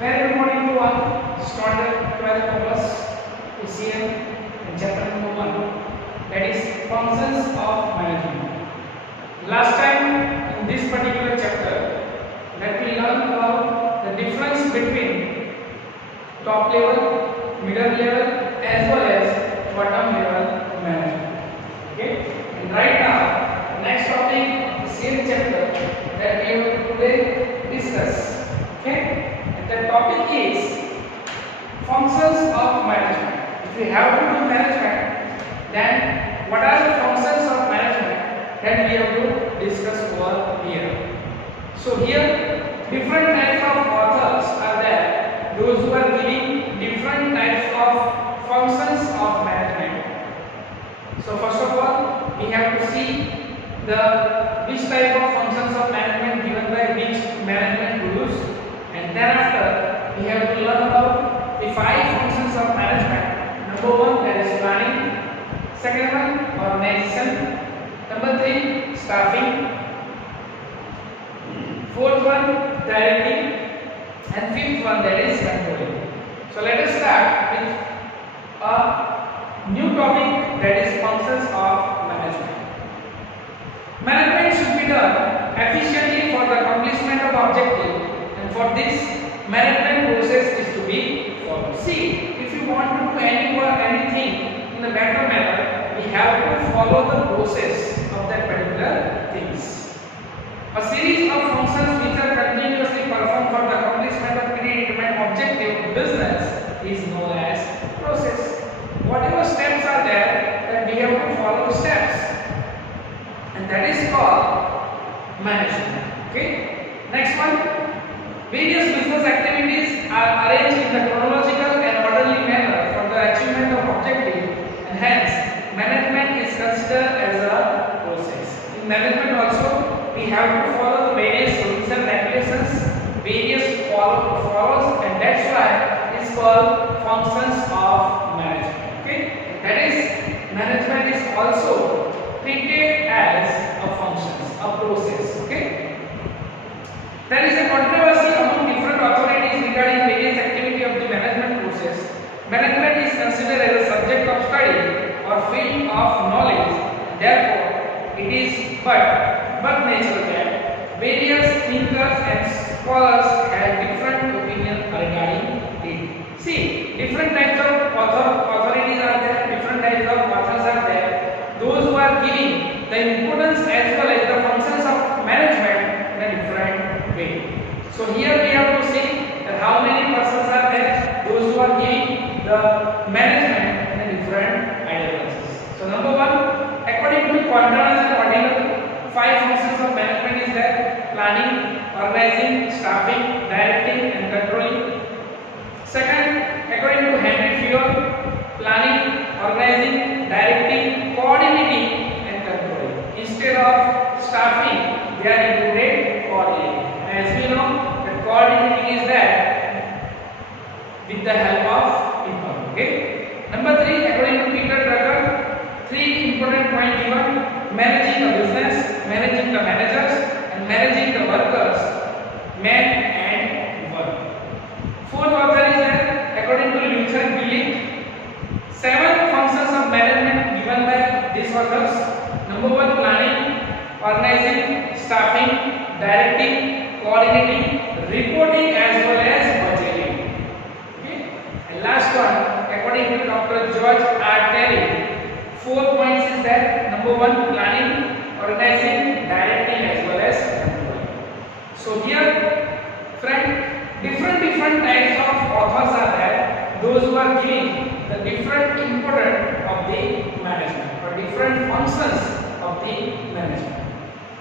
Very good morning to all. Started 12th August ACM and chapter number 1, that is functions of management. Last time in this particular chapter that we learned about the difference between top level, middle level as well as bottom level management. Okay, and right now next topic of the same chapter that we will today discuss. Okay, the topic is functions of management. If we have to do management, then what are the functions of management that we have to discuss over here. So here different types of authors are there, those who are giving different types of functions of management. So first of all we have to see which type of functions of management given by which management rules. And thereafter, we have to learn about the 5 functions of management. Number 1, that is planning. Second one, organization. Number 3, staffing. Fourth one, directing. And fifth one, that is controlling. So let us start with a new topic, that is functions of management. Management should be done efficiently for the accomplishment of objective. For this, management process is to be followed. See, if you want to do any work, anything in a better manner, we have to follow the process of that particular things. A series of functions which are continuously performed for the accomplishment of predetermined objective of business is known as process. Whatever steps are there, that we have to follow the steps, and that is called management. Okay. Next one. Various business activities are arranged in the chronological and orderly manner for the achievement of objective, and hence management is considered as a process. In management also we have to follow the various rules and regulations, various follows, and that's why it's called functions of management. Okay, that is, management is also treated as a function, a process. Okay. There is a controversy among different authorities regarding various activity of the management process. Management is considered as a subject of study or field of knowledge. Therefore, it is but natural that various thinkers and scholars have different opinion regarding it. See, different types of authorities are there, different types of authors are there. Those who are giving the importance as well as the functions of management in a different way. So here we have to see that how many persons are there, those who are giving the management in a different ideologies. So number 1, according to Quantas and Ordinal, 5 functions of management is there: planning, organizing, staffing, directing and controlling. Second, according to Henry Fayol, planning, organizing, directing, coordinating and controlling. Instead of staffing, they are included coordinating. As we know, the coordinating is that with the help of people. Okay. Number 3, according to Peter Drucker, 3 important points given: managing the business, managing the managers, and managing the workers, men and women. Fourth author is that, according to Luther Billig, 7 functions of management given by these authors. Number 1, planning, organizing, staffing, directing, coordinating, reporting as well as budgeting. Okay. And last one, according to Dr. George R. Terry, 4 points is that: number 1, planning, organizing, directing as well as controlling. So here, friend, different types of authors are there, those who are giving the different importance of the management or different functions of the management.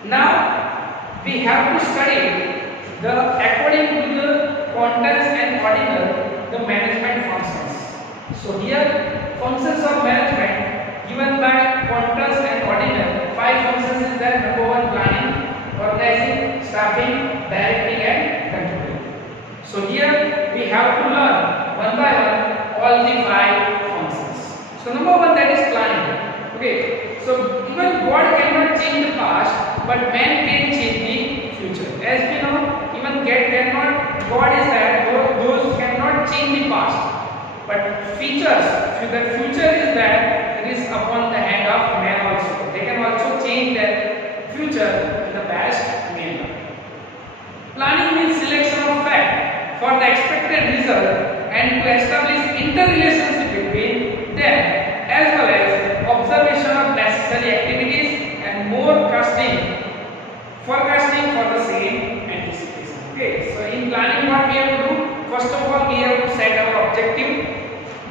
Now we have to study according to the Quantas and Ordinal, the management functions. So here functions of management given by Quantas and Ordinal, 5 functions is there: number 1, planning, organizing, staffing, directing and controlling. So here we have to learn one by one all the 5 functions. So number 1, that is planning. Okay, so even God cannot change the past, but man can change the future. As we know, even human cannot, God is that those cannot change the past. But features, the future is that it is upon the hand of man also. They can also change their future in the best manner. Planning means selection of fact for the expected result and to establish interrelationship between them, as well as observation of necessary activities and forecasting for the same anticipation. Okay, so in planning what we have to do? First of all, we have to set our objective.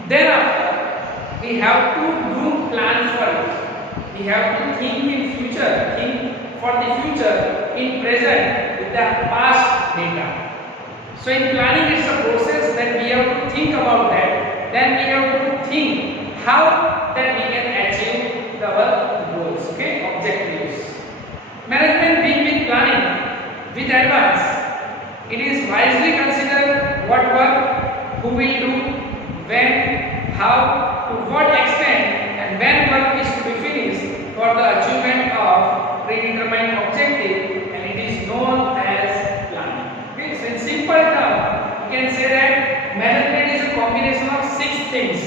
Thereafter, we have to do plan for it. We have to think in future, think for the future in present with the past data. So in planning, it's a process that we have to think about that. Then we have to think how that we can achieve our goals, okay, objectives. Management being with planning with advance, it is wisely consider what work, who will do, when, how, to what extent, and when work is to be finished for the achievement of predetermined objective, and it is known as planning. Okay, so in simple terms, you can say that management is a combination of 6 things.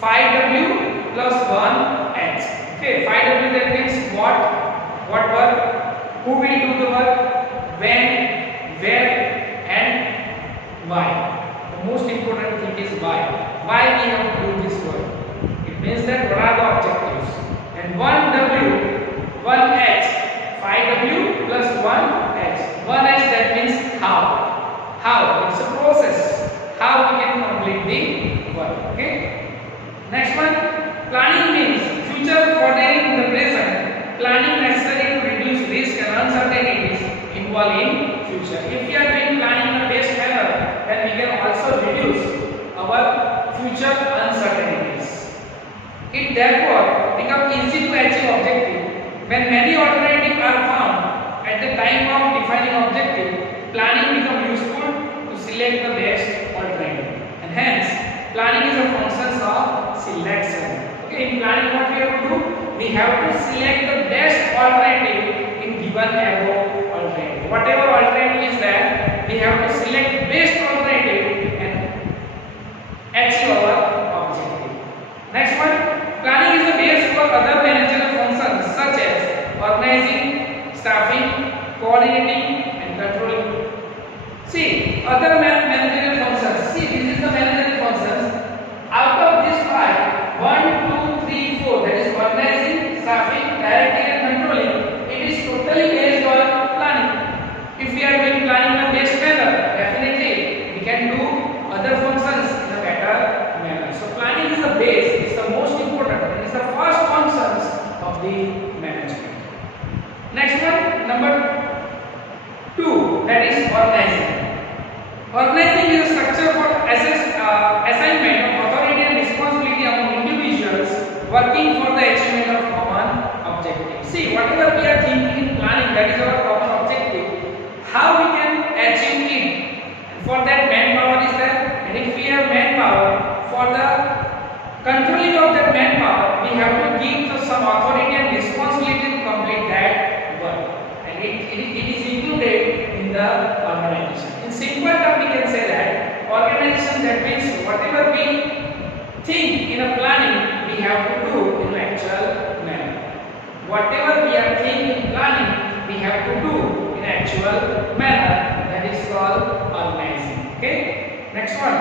5W plus 1H. Okay, 5W that means what work, who will do the work, when, where, and why. The most important thing is why. Why we have to do this work. It means that what are the objectives. And 1W, 1H, 5W plus 1H. 1H that means how. How? It's a process. How we can complete the work. Okay. Next one, planning means future foretelling in the present, planning necessary to reduce risk and uncertainties involved in future. If we are doing planning in a best manner, then we can also reduce our future uncertainties. It therefore becomes easy to achieve objective. When many alternatives are found at the time of defining objective, planning becomes useful to select the best alternative. And hence, planning is a function of selection. Okay, in planning what we have to do? We have to select the best alternative in given above alternative. Whatever alternative is there, we have to select best alternative and achieve our objective. Next one, planning is the base for other managerial functions such as organizing, staffing, coordinating, and controlling. See, other managerial functions. See, this is the managerial functions. Out of these 5, 1, 2, 3, 4, that is organizing, staffing, directing, and controlling. It is totally based on planning. If we are doing planning in a best manner, definitely we can do other functions in a better manner. So planning is the base. It is the most important. It is the first functions of the management. Next one, number 2, that is organizing. Organizing is a structure for assignment of authority and responsibility among individuals working for the achievement of common objective. See, whatever we are thinking in planning, that is our common objective. How we can achieve it? For that manpower is there, and if we have manpower, for the controlling of that manpower, we have to give some authority and responsibility to complete that work, and it is included in the organization. In simple terms, we can say that organization, that means whatever we think in a planning, we have to do in actual manner. Whatever we are thinking in planning, we have to do in actual manner. That is called organizing. Okay. Next one.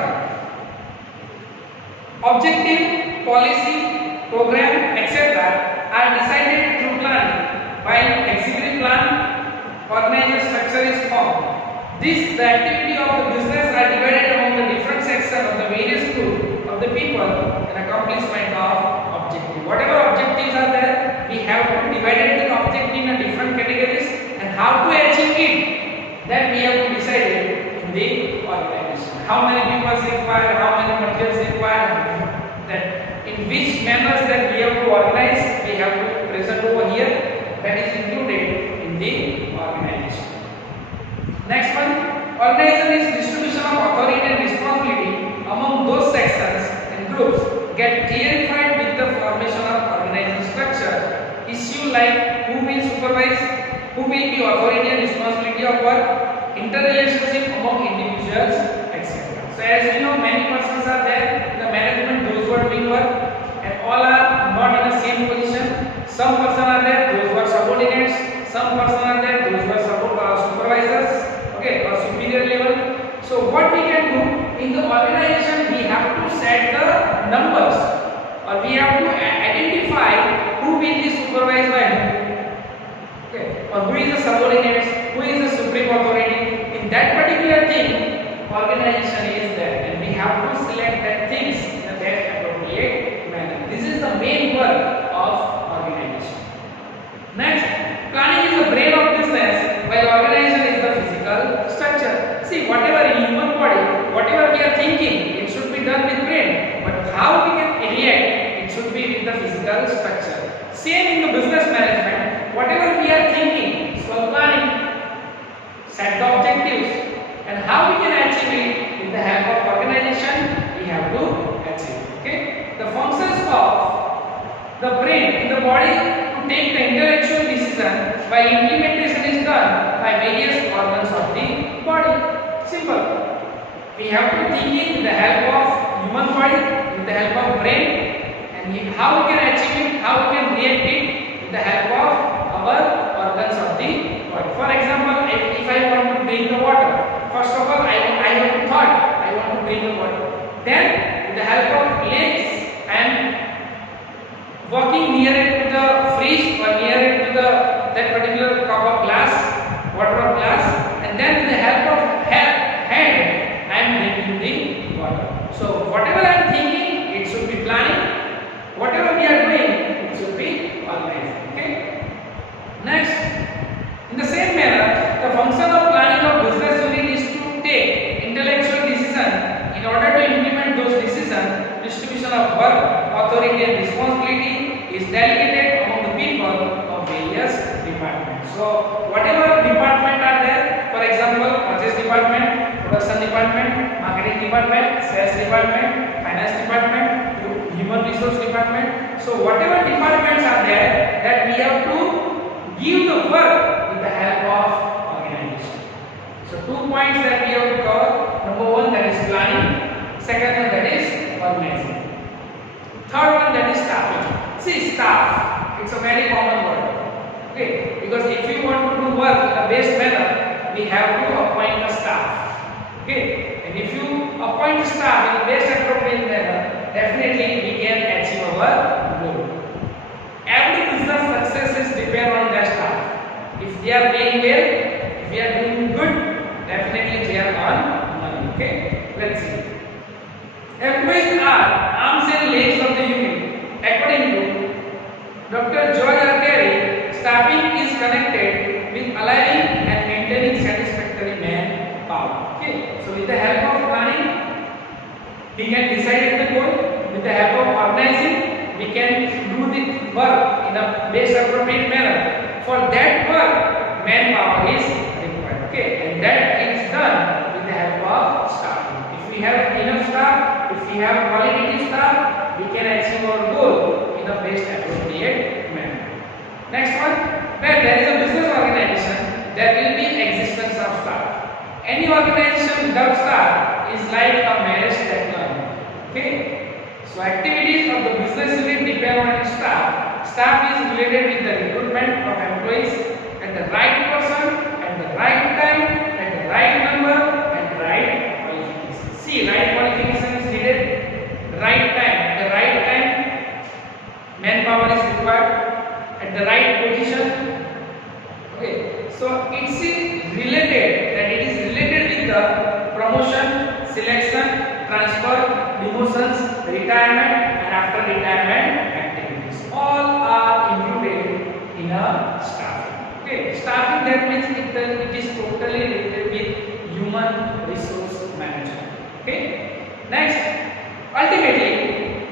Objective, policy, program, etc. are decided through planning, while executive plan, organization structure is formed. The activity of the business are divided among the different sections of the various group of the people in accomplishment of objective. Whatever objectives are there, we have to divide the objective in a different categories, and how to achieve it, that we have to decide it in the organization. How many people required, how many materials required, that in which members that we have to organize, we have to present over here, that is included in the organization. Next one, organization is distribution of authority and responsibility among those sections and groups get clarified with the formation of organization structure. Issue like who will supervise, who will be authority and responsibility of work, interrelationship among individuals, etc. So as you know, many persons are there in the management, those who are doing work, and all are not in the same position. Some person are there, those who are subordinates. Some person are there, those who are supervisors, okay, or superior level. So what we can do in the organization, we have to set the numbers, or we have to identify who will be supervised by whom, okay, or who is the subordinate, who is the supreme authority. In that particular thing, organization is there, and we have to select that things in the best appropriate manner. This is the main work of organization. Next, planning is the brain of business, while organization is the physical structure. See, whatever in human body, whatever we are thinking, it should be done with brain. But how we can react, it should be with the physical structure. Same in the business management. Whatever we are thinking, so planning, set the objectives, and how we can achieve it with the help of organization, we have to achieve. Okay, the functions of the brain in the body to take the intellectual decision, while implementation is done by various organs of the body. Simple. We have to think it with the help of human body, with the help of brain, and how we can achieve it, how we can react it with the help of our organs of the body. For example, if I want to drink the water, first of all I have to thought I want to drink the water. Then with the help of legs I am walking near it to the fridge or near it to the that particular cup of glass, water of glass, and then with the help of hand I am drinking the water. So whatever I am thinking, it should be planning. Whatever we are doing, it should be organized. Okay. Next, in the same manner, the function of planning of business unit is to take intellectual decision. In order to implement those decisions, distribution of work, authority and responsibility is delegated among the people of various departments. So whatever department are there, for example, purchase department, production department, marketing department, sales department, finance department, human resource department. So whatever departments are there, that we have to give the work with the help of organization. So 2 points that we have to cover. Number 1, that is planning. Second one, that is organizing. Third one, that is staffing. See, staff, it's a very common word. Okay, because if you want to do work in a best manner, we have to appoint a staff. Okay, and if you appoint a staff in a best appropriate manner, definitely we can achieve our goal. Every business success is depend on their staff. If they are paying well, if we are doing good, definitely they are on money. Okay, let's see. Employees are arms and legs of the unit. According to Dr. George R. Carey, staffing is connected with aligning and maintaining satisfactory manpower. Okay, so with the help of planning, we can decide the goal. With the help of organizing, we can do the work in a best appropriate manner. For that work, manpower is required. Okay, and that is done with the help of staffing. If we have enough staff, if we have qualitative staff, we can achieve our goal in a best appropriate manner. Next one, where there is a business organization, there will be existence of staff. Any organization without staff is like a marriage technology. Okay. So activities of the business unit depend on its staff. Staff is related with the recruitment of employees at the right person, at the right time, at the right number, and the right qualification. See, right qualification is needed, right time, at the right time, manpower is required, at the right position. Okay, so it's related, that it is related with the promotion, selection, transfer, demotions, retirement, and after retirement activities. All are included in a staffing. Okay, staffing, that means it is totally related with human resource management. Okay. Next, ultimately,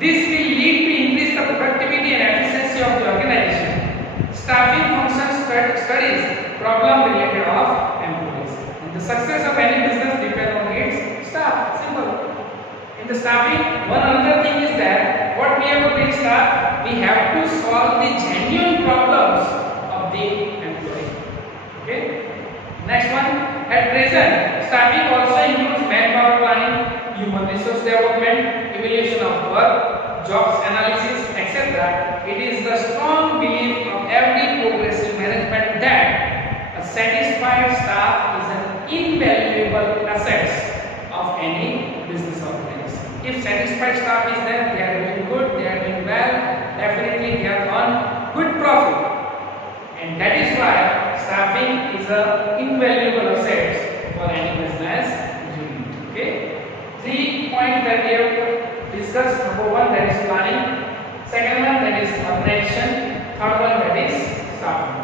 this will lead to increase the productivity and efficiency of the organization. Staffing function studies problem related of employees. And the success of any business depends on its staff. Simple. In the staffing, one other thing is that what we have to do is that we have to solve the genuine problems of the employee. Okay. Next one, at present, staffing also includes manpower planning, human resource development, evaluation of work, jobs analysis, etc. It is the strong belief of every progressive management that a satisfied staff is an invaluable asset of any business organization. If satisfied staff is there, they are doing good, they are doing well, definitely they are on good profit. And that is why staffing is an invaluable asset for any business unit. Okay. 3 points that we have discussed. Number 1, that is planning. Second one, that is organization. Third one, that is staffing.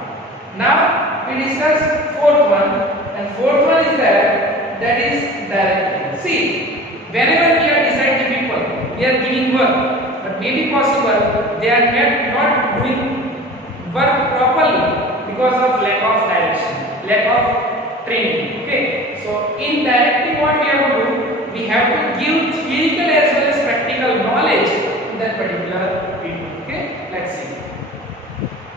Now we discuss fourth one, and fourth one is that is directing. See, whenever we are deciding people, we are giving work, but maybe possible they are not doing work properly because of lack of direction, lack of training. Okay, so in directing, what we have to do, we have to give theoretical as well as practical knowledge to that particular people. Okay, let's see.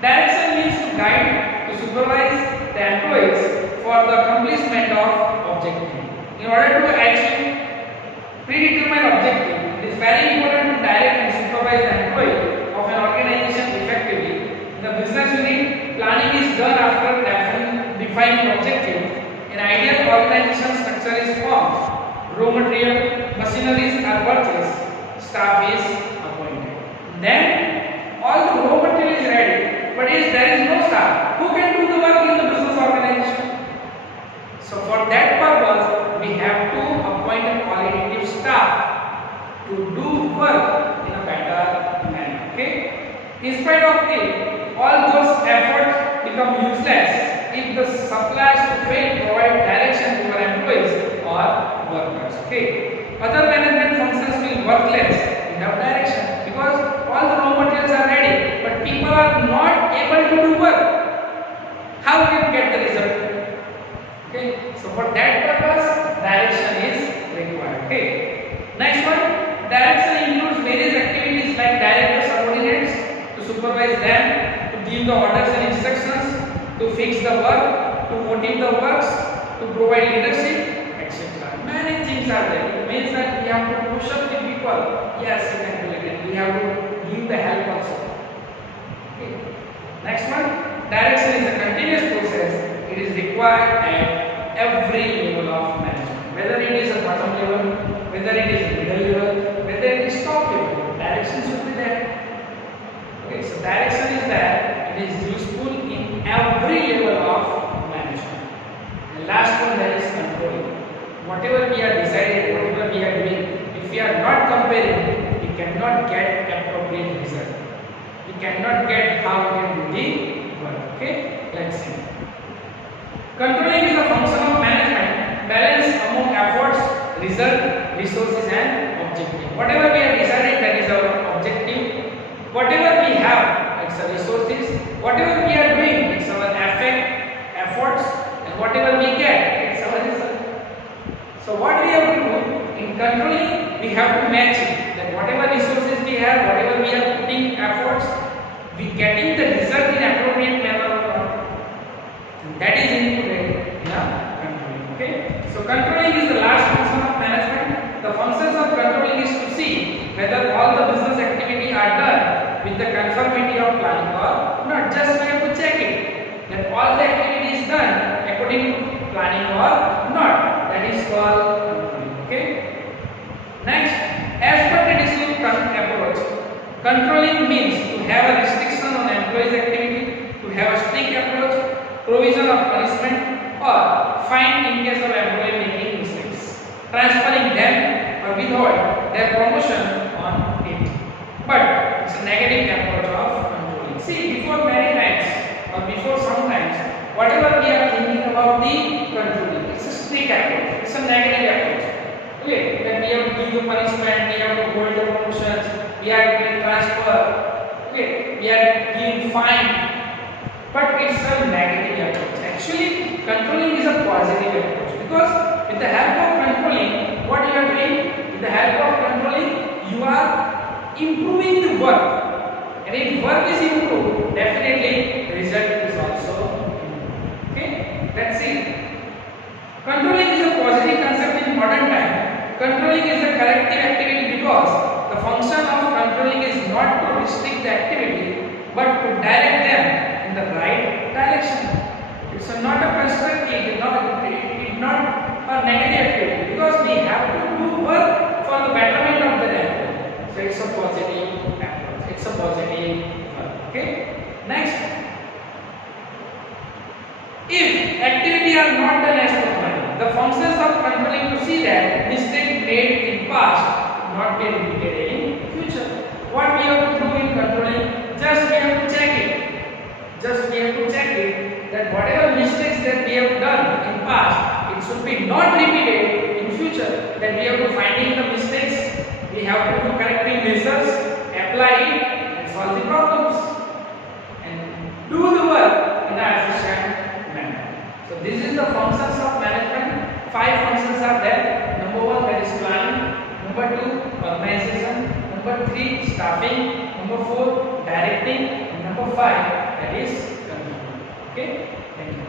Direction means to guide, to supervise the employees for the accomplishment of objective. In order to achieve predetermined objective, it is very important to direct and supervise the employee of an organization effectively. In the business unit, planning is done after defining objective. An ideal organization structure is formed. Raw material, machineries are purchased, staff is appointed. Then all the raw material is ready, but if there is no staff, who can do the work in the business organization? So for that purpose, we have to appoint a qualitative staff to do work in a better manner. Okay? In spite of it, all those efforts become useless if the suppliers fail to provide direction to our employees or workers. Okay? Other management functions will worthless without direction because all the raw materials are ready, but people are not able to do work. How can we get the result? Okay? So for that purpose, direction is required. Okay? Next one, direction includes various activities like direct subordinates, to supervise them, to give the orders and instructions, to fix the work, to motivate the works, to provide leadership, etc. Many things are there. It means that we have to push up the people. Yes, you can do it. And we have to give the help also. Okay. Next one, direction is a continuous process. It is required at every level of management. Whether it is a bottom level, whether it is a middle level, whether it is top level, direction should be there. Okay, so direction is there. It is useful in every level of management. And last one, that is controlling. Whatever we are deciding, whatever we are doing, if we are not comparing, we cannot get appropriate result. We cannot get how we can do the work. Okay, let's see. Controlling is a function of management, balance among efforts, result, resources, and objective. Whatever we are deciding, that is our objective. Whatever we have, it's our resources. Whatever we are doing, it's our efforts, and whatever we get, it's our result. So what we have to do in controlling, we have to match it. That whatever resources we have, whatever we are putting efforts, we getting the result in appropriate manner or not. That is included in a controlling. Okay. So controlling is the last function of management. The functions of controlling is to see whether all the business activity are done with the conformity of planning or not. Just we have to check it that all the activity is done according to planning or not. That is called controlling. Okay. Next, as per traditional approach, controlling means to have a restriction on employees' activity, to have a strict approach, provision of punishment, or fine in case of employee making mistakes, transferring them or withhold their promotion on it. But it's a negative approach of controlling. See, before many times or before sometimes, whatever we are thinking about the controlling, it's a strict approach, it's a negative approach. Okay, that we have to give the punishment, we have to hold the promotions, we are giving transfer, okay, we are giving fine. But it's a negative approach. Actually, controlling is a positive approach because with the help of controlling, what you are doing, with the help of controlling, you are improving the work. And if work is improved, definitely the result is also improved. Okay, let's see. modern time, controlling is a corrective activity because the function of controlling is not to restrict the activity but to direct them in the right direction. It's not a constructive, not a negative activity because we have to do work for the betterment of the network. So it's a positive approach. It's a positive work. Okay. Next, if activity are not done as per plan, the functions of controlling to see that mistake made in past not be repeated in future. What we have to do in controlling? Just we have to check it. Just we have to check it that whatever mistakes that we have done in past, it should be not repeated in future. Then we have to finding the mistakes. We have to do corrective measures, apply it, and solve the problems, and do the work in an efficient manner. So this is the functions of management. 5 functions are there. Number 1, that is planning. Number 2, organization. Number 3, staffing. Number 4, directing. And number 5, that is control. Okay, thank you.